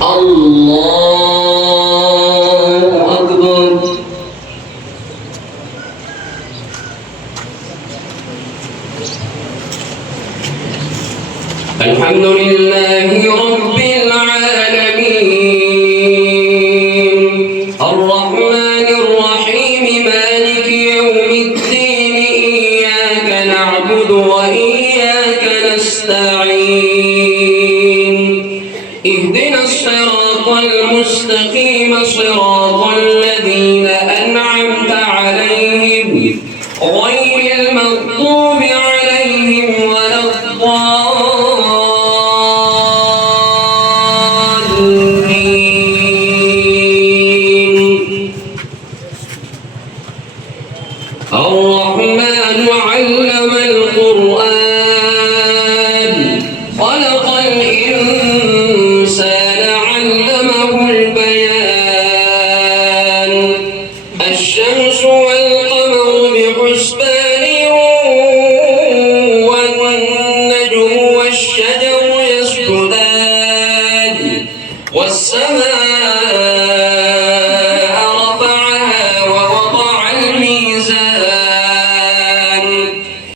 الله أكبر. الحمد لله رب العالمين الرحمن الرحيم مالك يوم الدين إياك نعبد وإياك نستعين اهدنا الصراط المستقيم صراط الذين أنعمت عليهم غير المغضوب عليهم ولا الرحمن علم القرآن خلق الإنسان علمه البيان الشمس والقمر بحسبان والنجم والشجر